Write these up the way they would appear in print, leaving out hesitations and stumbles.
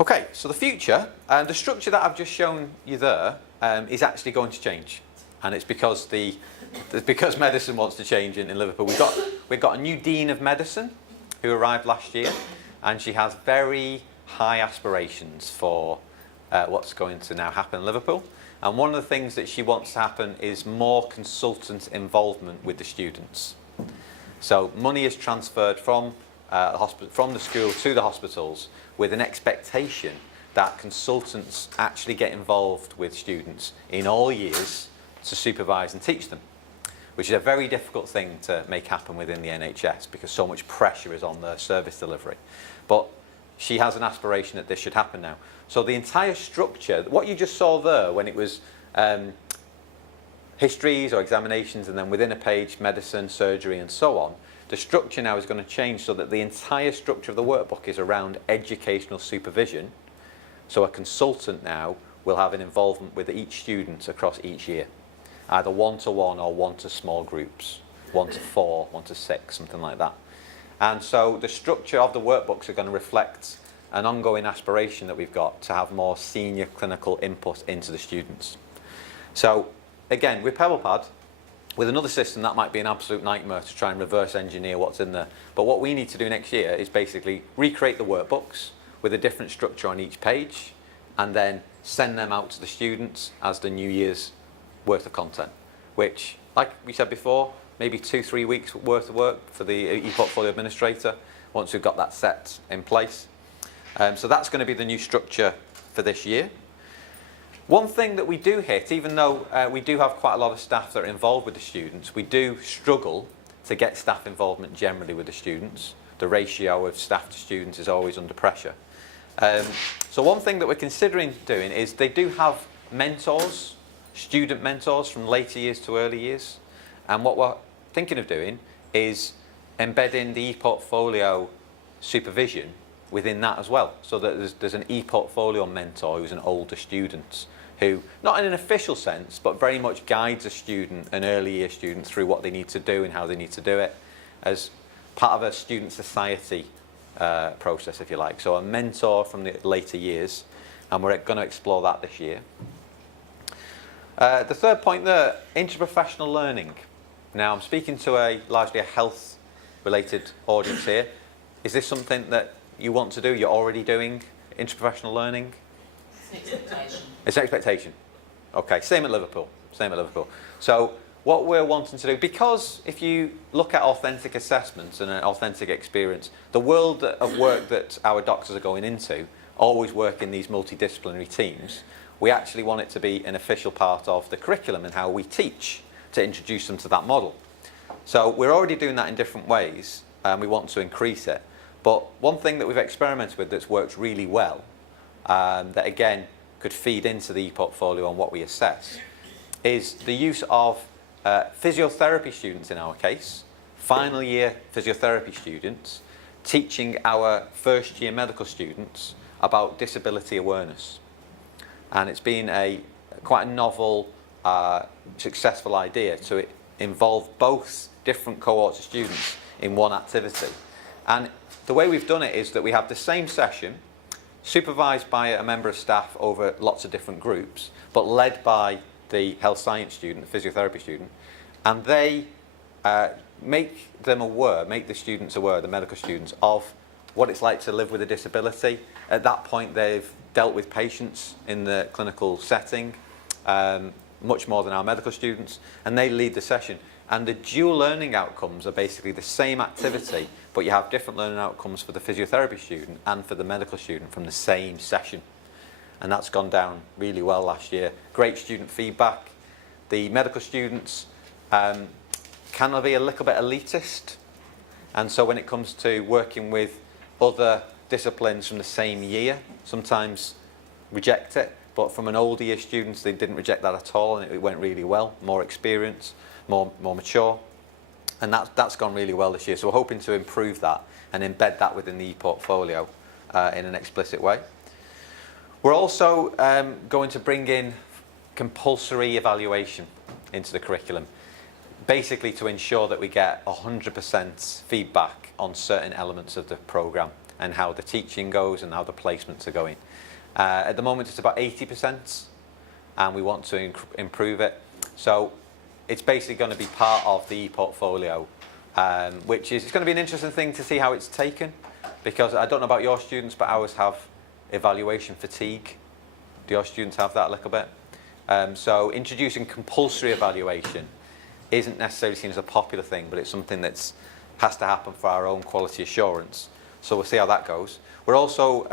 Okay, so the future, the structure that I've just shown you there is actually going to change, and it's because because medicine wants to change in Liverpool. We've got a new Dean of Medicine who arrived last year, and she has very high aspirations for what's going to now happen in Liverpool. And one of the things that she wants to happen is more consultant involvement with the students. So money is transferred from the school to the hospitals with an expectation that consultants actually get involved with students in all years to supervise and teach them, which is a very difficult thing to make happen within the NHS because so much pressure is on the service delivery. But she has an aspiration that this should happen now. So the entire structure, what you just saw there when it was histories or examinations and then within a page medicine, surgery and so on, the structure now is going to change so that the entire structure of the workbook is around educational supervision. So a consultant now will have an involvement with each student across each year, either one-to-one or one-to-small groups, 1 to 4, 1 to 6, something like that. And so the structure of the workbooks are going to reflect an ongoing aspiration that we've got to have more senior clinical input into the students. So again, with PebblePad, with another system, that might be an absolute nightmare to try and reverse engineer what's in there. But what we need to do next year is basically recreate the workbooks with a different structure on each page and then send them out to the students as the new year's worth of content, which, like we said before, maybe 2-3 weeks worth of work for the e-portfolio administrator once we've got that set in place. So that's going to be the new structure for this year. One thing that we do hit, even though we do have quite a lot of staff that are involved with the students, we do struggle to get staff involvement generally with the students. The ratio of staff to students is always under pressure. So one thing that we're considering doing is they do have mentors, student mentors from later years to early years. And what we're thinking of doing is embedding the e-portfolio supervision within that as well. So that there's an e-portfolio mentor who's an older student who, not in an official sense, but very much guides a student, an early year student, through what they need to do and how they need to do it as part of a student society process, if you like. So a mentor from the later years, and we're going to explore that this year. The third point there, interprofessional learning. Now, I'm speaking to largely a health-related audience here. Is this something that you want to do? You're already doing interprofessional learning? It's an expectation. It's an expectation. Okay, same at Liverpool. Same at Liverpool. So what we're wanting to do, because if you look at authentic assessments and an authentic experience, the world of work that our doctors are going into always work in these multidisciplinary teams. We actually want it to be an official part of the curriculum and how we teach to introduce them to that model. So we're already doing that in different ways, and we want to increase it. But one thing that we've experimented with that's worked really well, that again could feed into the e-portfolio on what we assess, is the use of physiotherapy students in our case, final year physiotherapy students, teaching our first year medical students about disability awareness. And it's been quite a novel, successful idea to involve both different cohorts of students in one activity. And the way we've done it is that we have the same session, supervised by a member of staff over lots of different groups, but led by the health science student, the physiotherapy student, and they make the students aware, the medical students, of what it's like to live with a disability. At that point, they've dealt with patients in the clinical setting, much more than our medical students, and they lead the session. And the dual learning outcomes are basically the same activity, but you have different learning outcomes for the physiotherapy student and for the medical student from the same session. And that's gone down really well last year. Great student feedback. The medical students can be a little bit elitist, and so when it comes to working with other disciplines from the same year, sometimes reject it, but from an older year students, they didn't reject that at all, and it went really well. More experience, more mature, and that's gone really well this year. So we're hoping to improve that and embed that within the e-portfolio in an explicit way. We're also going to bring in compulsory evaluation into the curriculum, basically to ensure that we get 100% feedback on certain elements of the programme. and how the teaching goes and how the placements are going. At the moment it's about 80%, and we want to improve it. So it's basically going to be part of the e-portfolio, which is, it's going to be an interesting thing to see how it's taken, because I don't know about your students, but ours have evaluation fatigue. Do your students have that a little bit? So introducing compulsory evaluation isn't necessarily seen as a popular thing, but it's something that has to happen for our own quality assurance. So we'll see how that goes. We're also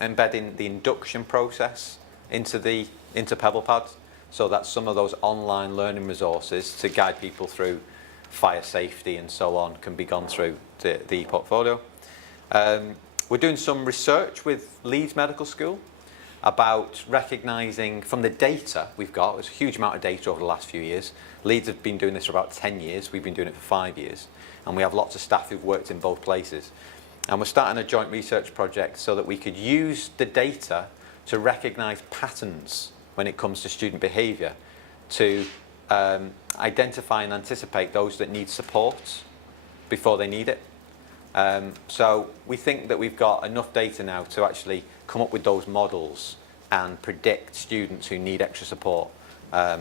embedding the induction process into PebblePad, so that some of those online learning resources to guide people through fire safety and so on can be gone through the portfolio. We're doing some research with Leeds Medical School about recognising from the data we've got. There's a huge amount of data over the last few years. Leeds have been doing this for about 10 years. We've been doing it for 5 years. And we have lots of staff who've worked in both places. And we're starting a joint research project so that we could use the data to recognise patterns when it comes to student behaviour, to identify and anticipate those that need support before they need it. So we think that we've got enough data now to actually come up with those models and predict students who need extra support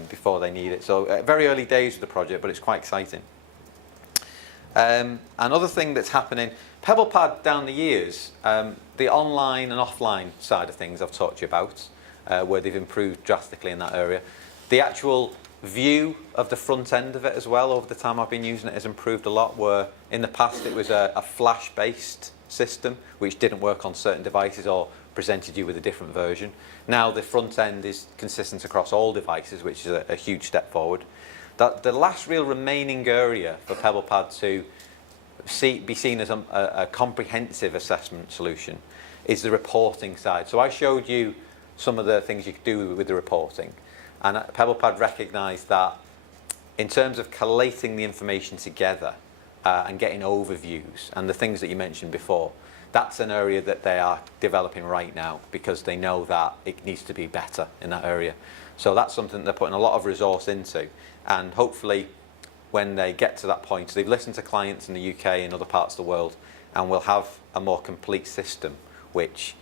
before they need it. So very early days of the project, but it's quite exciting. Another thing that's happening, PebblePad down the years, the online and offline side of things I've talked to you about, where they've improved drastically in that area. The actual view of the front end of it as well, over the time I've been using it, has improved a lot, where in the past it was a flash-based system which didn't work on certain devices or presented you with a different version. Now the front end is consistent across all devices, which is a huge step forward. The last real remaining area for PebblePad to be seen as a comprehensive assessment solution is the reporting side. So I showed you some of the things you could do with the reporting, and PebblePad recognised that in terms of collating the information together and getting overviews and the things that you mentioned before, that's an area that they are developing right now, because they know that it needs to be better in that area. So that's something they're putting a lot of resource into, and hopefully when they get to that point, they've listened to clients in the UK and other parts of the world, and we'll have a more complete system which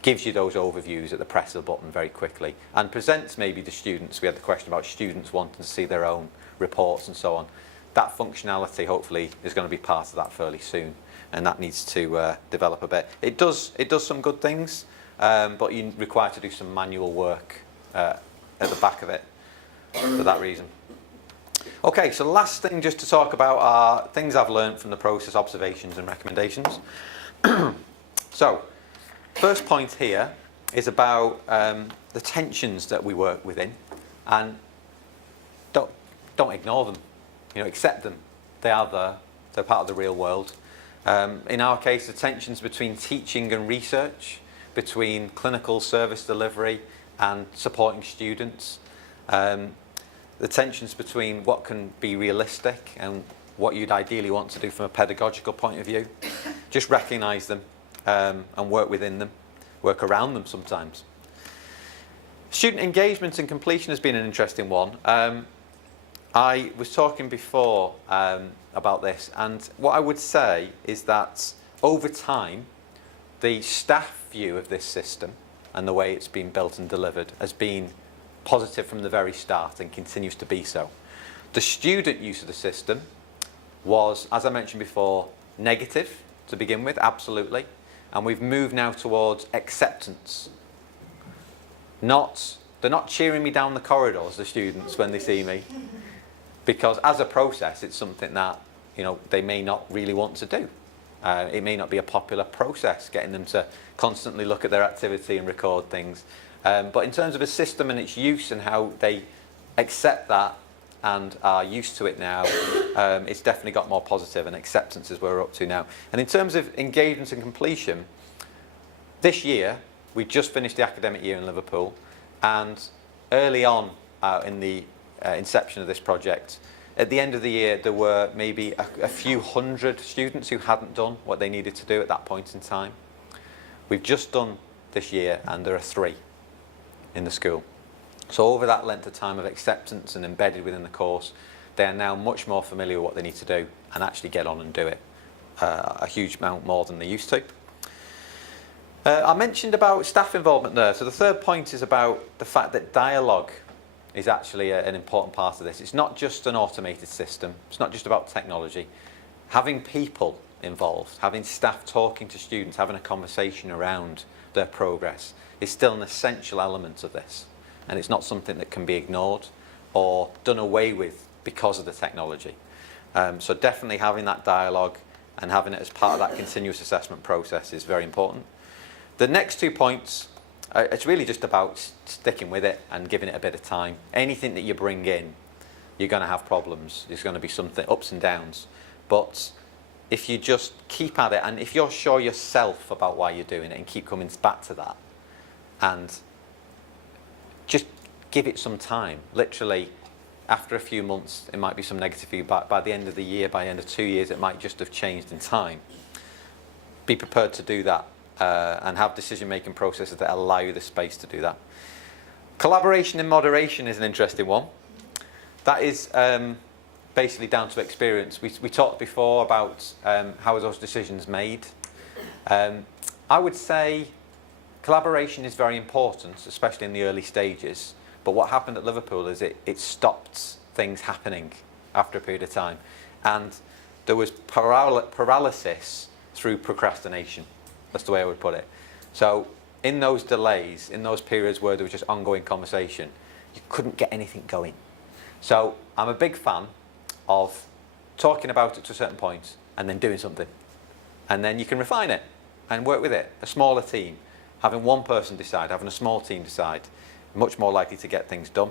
gives you those overviews at the press of the button very quickly, and presents maybe the students. We had the question about students wanting to see their own reports and so on. That functionality hopefully is going to be part of that fairly soon, and that needs to develop a bit. It does some good things, but you're required to do some manual work at the back of it for that reason. Okay, so the last thing just to talk about are things I've learned from the process, observations and recommendations. So, first point here is about the tensions that we work within, and don't ignore them. Accept them. They are there. They're part of the real world. In our case, the tensions between teaching and research, between clinical service delivery and supporting students, the tensions between what can be realistic and what you'd ideally want to do from a pedagogical point of view. Just recognise them and work within them, work around them sometimes. Student engagement and completion has been an interesting one. I was talking before about this, and what I would say is that over time, the staff view of this system and the way it's been built and delivered has been positive from the very start and continues to be so. The student use of the system was, as I mentioned before, negative to begin with, absolutely, and we've moved now towards acceptance. They're not cheering me down the corridors, the students, when they see me, because as a process it's something that they may not really want to do. It may not be a popular process getting them to constantly look at their activity and record things, but in terms of a system and its use and how they accept that and are used to it now, it's definitely got more positive, and acceptance is where we're up to now. And in terms of engagement and completion, this year we just finished the academic year in Liverpool, and early on in the inception of this project, at the end of the year there were maybe a few hundred students who hadn't done what they needed to do at that point in time. We've just done this year and there are 3 in the school. So over that length of time of acceptance and embedded within the course, they are now much more familiar with what they need to do and actually get on and do it a huge amount more than they used to. I mentioned about staff involvement there. So the third point is about the fact that dialogue is actually an important part of this. It's not just an automated system. It's not just about technology. Having people involved, having staff talking to students, having a conversation around their progress is still an essential element of this. And it's not something that can be ignored or done away with because of the technology. So definitely having that dialogue and having it as part of that continuous assessment process is very important. The next 2 points, it's really just about sticking with it and giving it a bit of time. Anything that you bring in, you're going to have problems. There's going to be something ups and downs. But if you just keep at it, and if you're sure yourself about why you're doing it and keep coming back to that, and just give it some time. Literally, after a few months, it might be some negative feedback. By the end of the year, by the end of 2 years, it might just have changed in time. Be prepared to do that and have decision-making processes that allow you the space to do that. Collaboration and moderation is an interesting one. That is basically down to experience. We talked before about how are those decisions made. I would say collaboration is very important, especially in the early stages. But what happened at Liverpool is it stopped things happening after a period of time. And there was paralysis through procrastination. That's the way I would put it. So in those delays, in those periods where there was just ongoing conversation, you couldn't get anything going. So I'm a big fan of talking about it to a certain point and then doing something. And then you can refine it and work with it. A smaller team, having one person decide, having a small team decide, much more likely to get things done.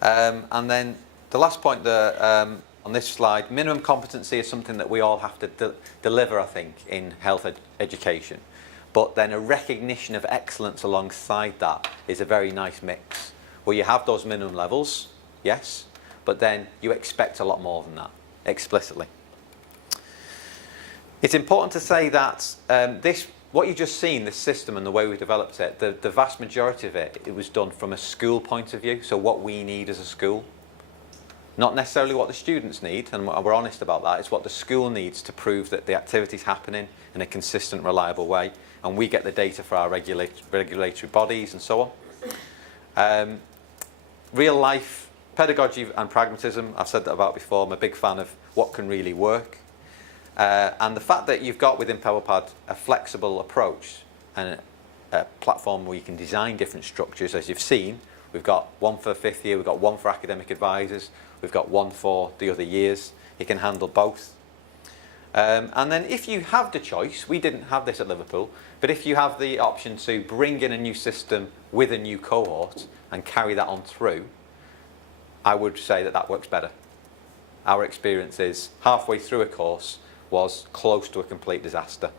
And then the last point there, on this slide, minimum competency is something that we all have to deliver, I think, in health education. But then a recognition of excellence alongside that is a very nice mix, where you have those minimum levels, yes, but then you expect a lot more than that, explicitly. It's important to say that what you've just seen, this system and the way we developed it, the vast majority of it was done from a school point of view, so what we need as a school. Not necessarily what the students need, and we're honest about that. It's what the school needs to prove that the activity's happening in a consistent, reliable way, and we get the data for our regulatory bodies and so on. Real life pedagogy and pragmatism, I've said that about before. I'm a big fan of what can really work. And the fact that you've got within PebblePad a flexible approach and a platform where you can design different structures, as you've seen. We've got one for fifth year, we've got one for academic advisors, we've got one for the other years. It can handle both. And then if you have the choice, we didn't have this at Liverpool, but if you have the option to bring in a new system with a new cohort and carry that on through, I would say that that works better. Our experience is halfway through a course was close to a complete disaster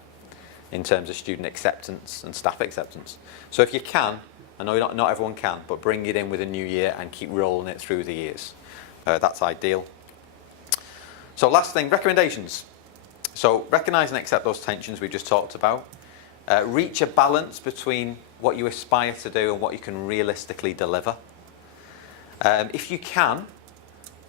in terms of student acceptance and staff acceptance. So if you can, I know not everyone can, but bring it in with a new year and keep rolling it through the years. That's ideal. So last thing, recommendations. So recognise and accept those tensions we just talked about. Reach a balance between what you aspire to do and what you can realistically deliver. If you can,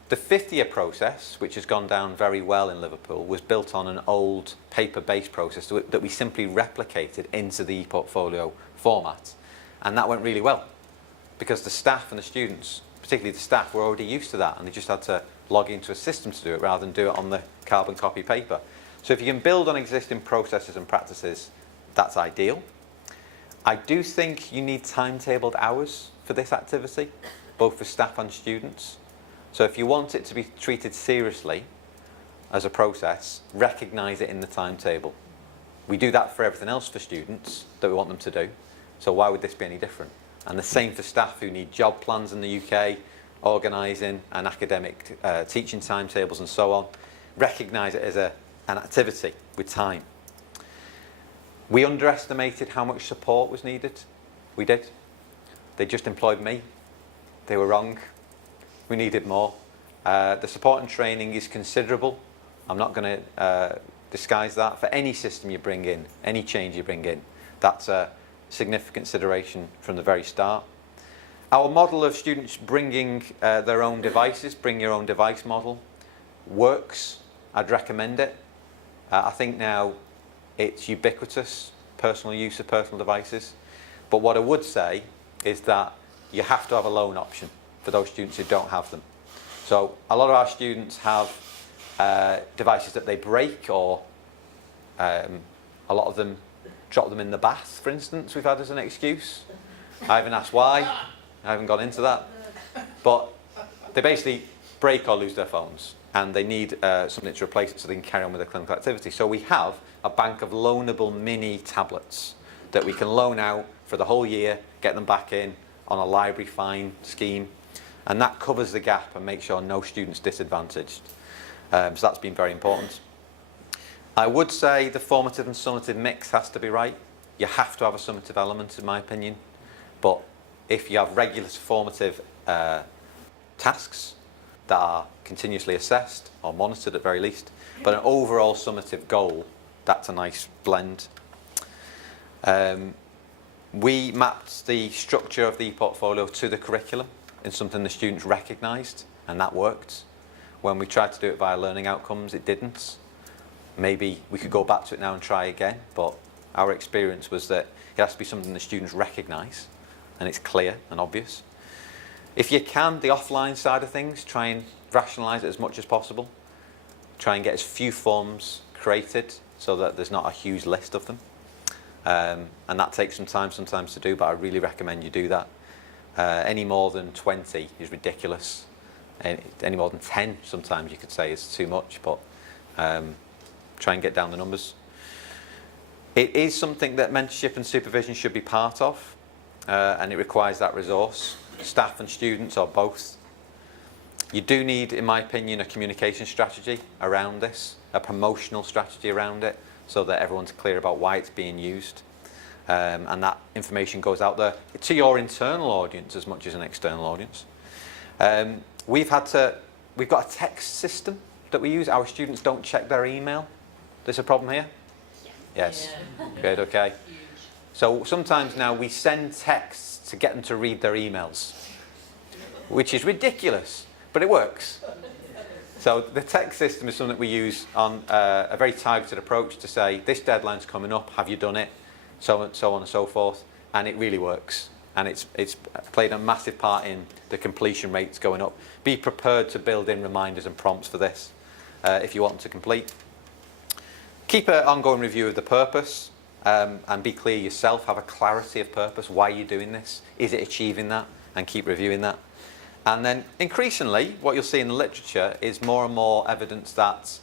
the fifth year process, which has gone down very well in Liverpool, was built on an old paper-based process that we simply replicated into the ePortfolio format. And that went really well because the staff and the students, particularly the staff, were already used to that and they just had to log into a system to do it rather than do it on the carbon copy paper. So if you can build on existing processes and practices, that's ideal. I do think you need timetabled hours for this activity, both for staff and students. So if you want it to be treated seriously as a process, recognise it in the timetable. We do that for everything else for students that we want them to do. So why would this be any different? And the same for staff who need job plans in the UK, organising and academic teaching timetables and so on. Recognise it as an activity with time. We underestimated how much support was needed. We did. They just employed me. They were wrong. We needed more. The support and training is considerable. I'm not going to disguise that. For any system you bring in, any change you bring in, that's a significant consideration from the very start. Our model of students bringing their own devices, bring your own device model, works. I'd recommend it. I think now it's ubiquitous. personal use of personal devices. But what I would say is that you have to have a loan option for those students who don't have them. So a lot of our students have devices that they break, or a lot of them drop them in the bath, for instance, we've had as an excuse. I haven't asked why, I haven't gone into that. But they basically break or lose their phones, and they need something to replace it so they can carry on with their clinical activity. So we have a bank of loanable mini tablets that we can loan out for the whole year, get them back in on a library fine scheme, and that covers the gap and makes sure no student's disadvantaged. So that's been very important. I would say the formative and summative mix has to be right. You have to have a summative element, in my opinion, but if you have regular formative tasks that are continuously assessed or monitored at very least, but an overall summative goal, that's a nice blend. We mapped the structure of the portfolio to the curriculum in something the students recognised, and that worked. When we tried to do it via learning outcomes, it didn't. Maybe we could go back to it now and try again, but our experience was that it has to be something the students recognise and it's clear and obvious. If you can, the offline side of things, try and rationalise it as much as possible. Try and get as few forms created so that there's not a huge list of them. And that takes some time sometimes to do, but I really recommend you do that. Any more than 20 is ridiculous. Any more than 10 sometimes you could say is too much, but try and get down the numbers. It is something that mentorship and supervision should be part of, and it requires that resource, staff and students or both. You do need, in my opinion, a communication strategy around this, a promotional strategy around it, so that everyone's clear about why it's being used, and that information goes out there to your internal audience as much as an external audience. We've got a text system that we use. Our students don't check their email. There's a problem here? Yes. Yeah. Good, okay. Huge. So sometimes now we send texts to get them to read their emails, which is ridiculous, but it works. So the text system is something we use on a very targeted approach to say, this deadline's coming up, have you done it? So on and so forth. And it really works. And it's played a massive part in the completion rates going up. Be prepared to build in reminders and prompts for this if you want them to complete. Keep an ongoing review of the purpose and be clear yourself. Have a clarity of purpose. Why are you doing this? Is it achieving that? And keep reviewing that. And then increasingly, what you'll see in the literature is more and more evidence that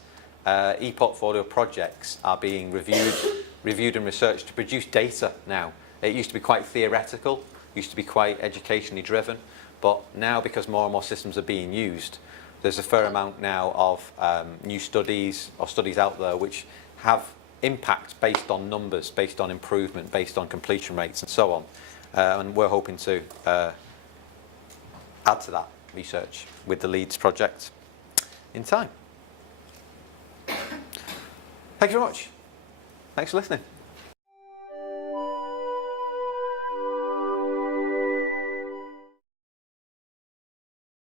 e-portfolio projects are being reviewed and researched to produce data now. It used to be quite theoretical, used to be quite educationally driven, but now because more and more systems are being used, there's a fair amount now of new studies or studies out there which have impact based on numbers, based on improvement, based on completion rates and so on. And we're hoping to add to that research with the LEADS project in time. Thank you very much. Thanks for listening.